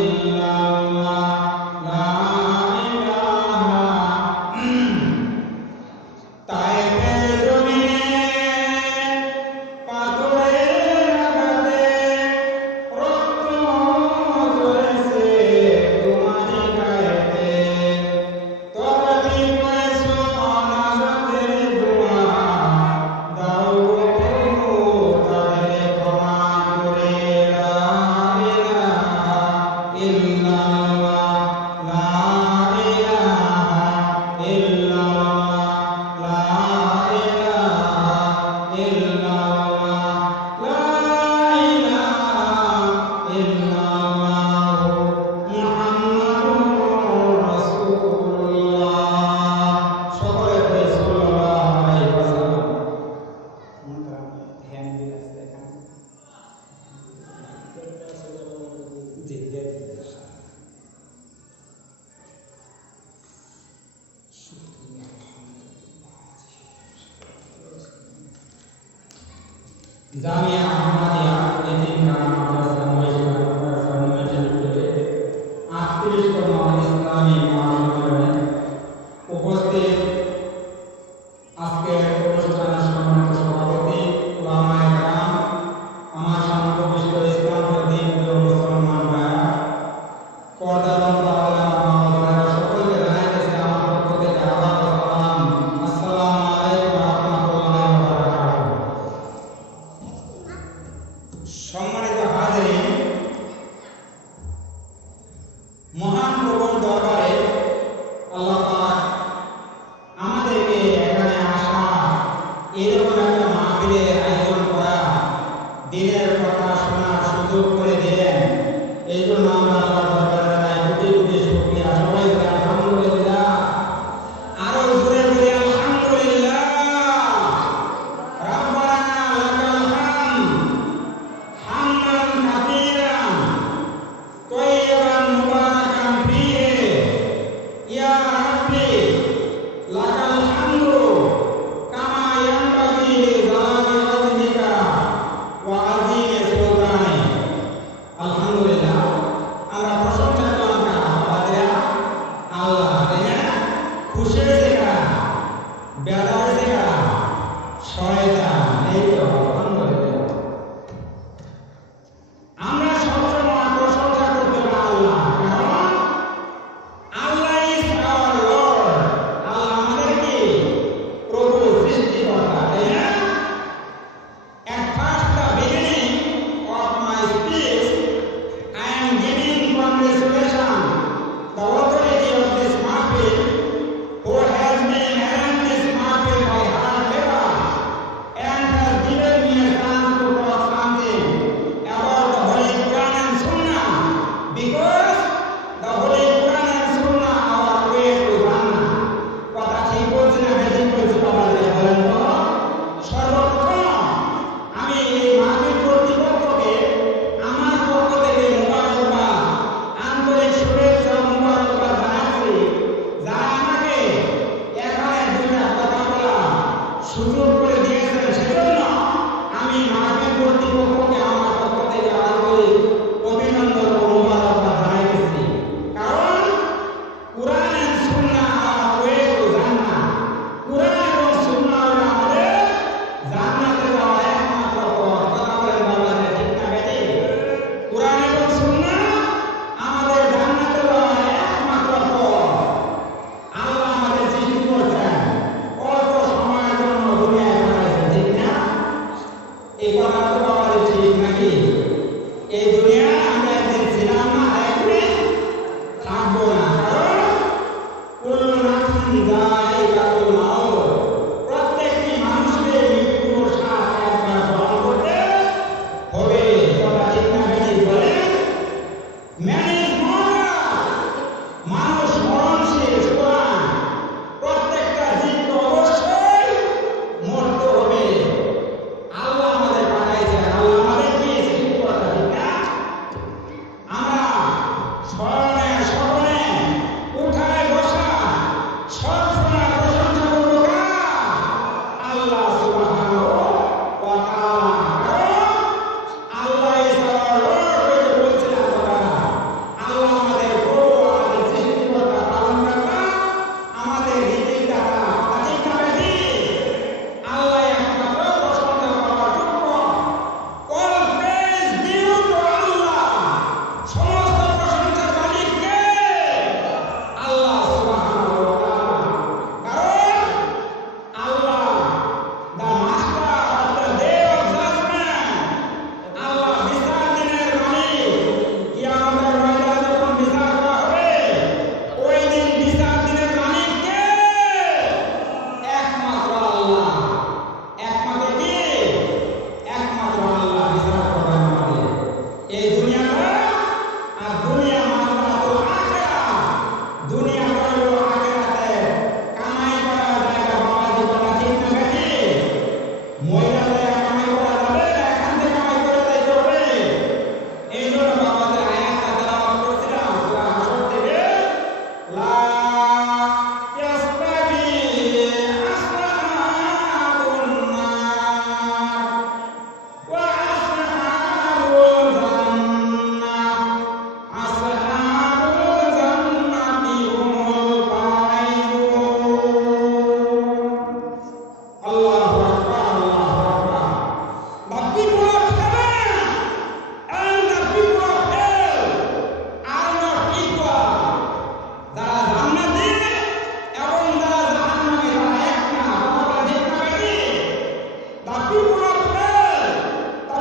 مما Rama 你当年你他 yeah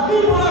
people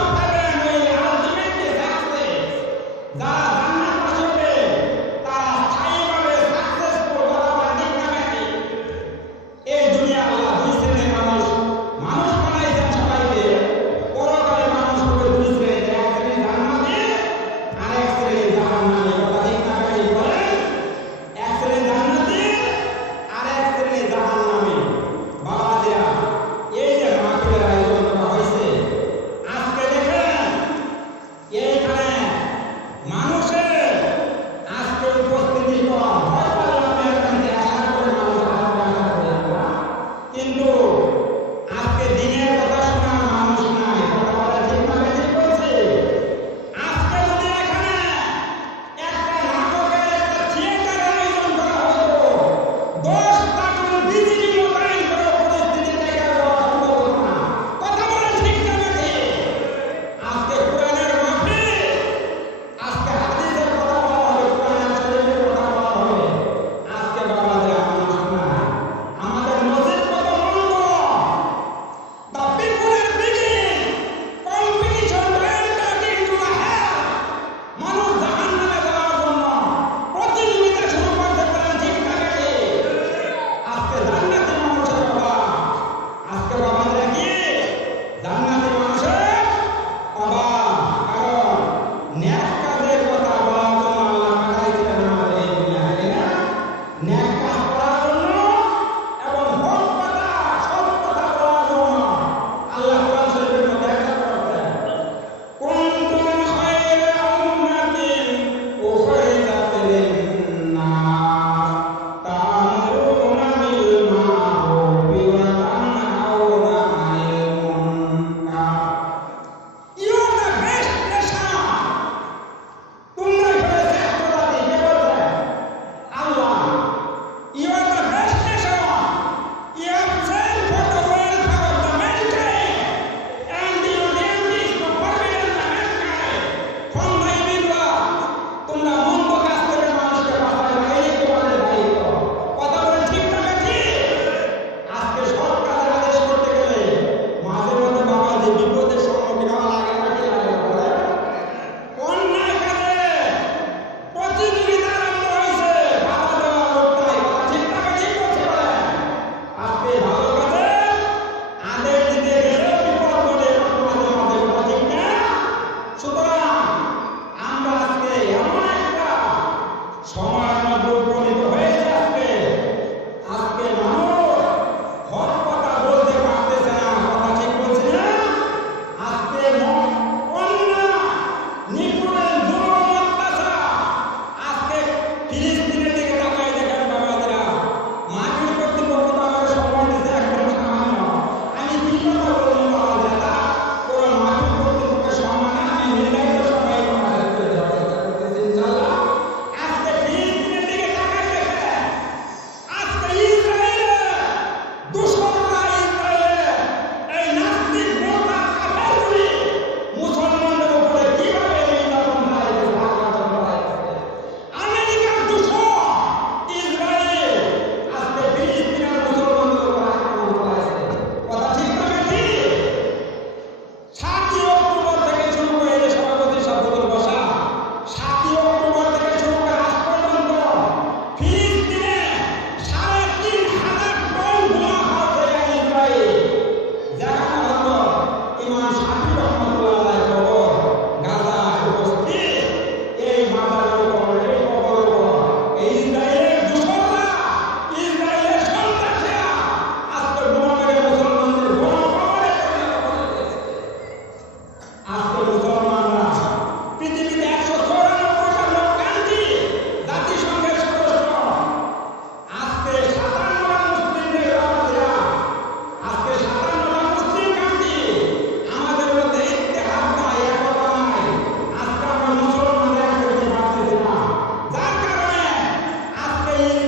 Lord.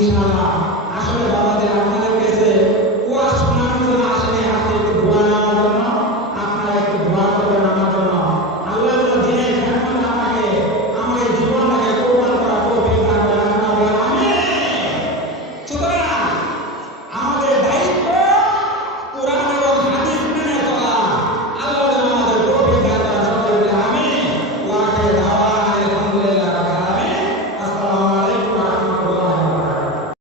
Krishna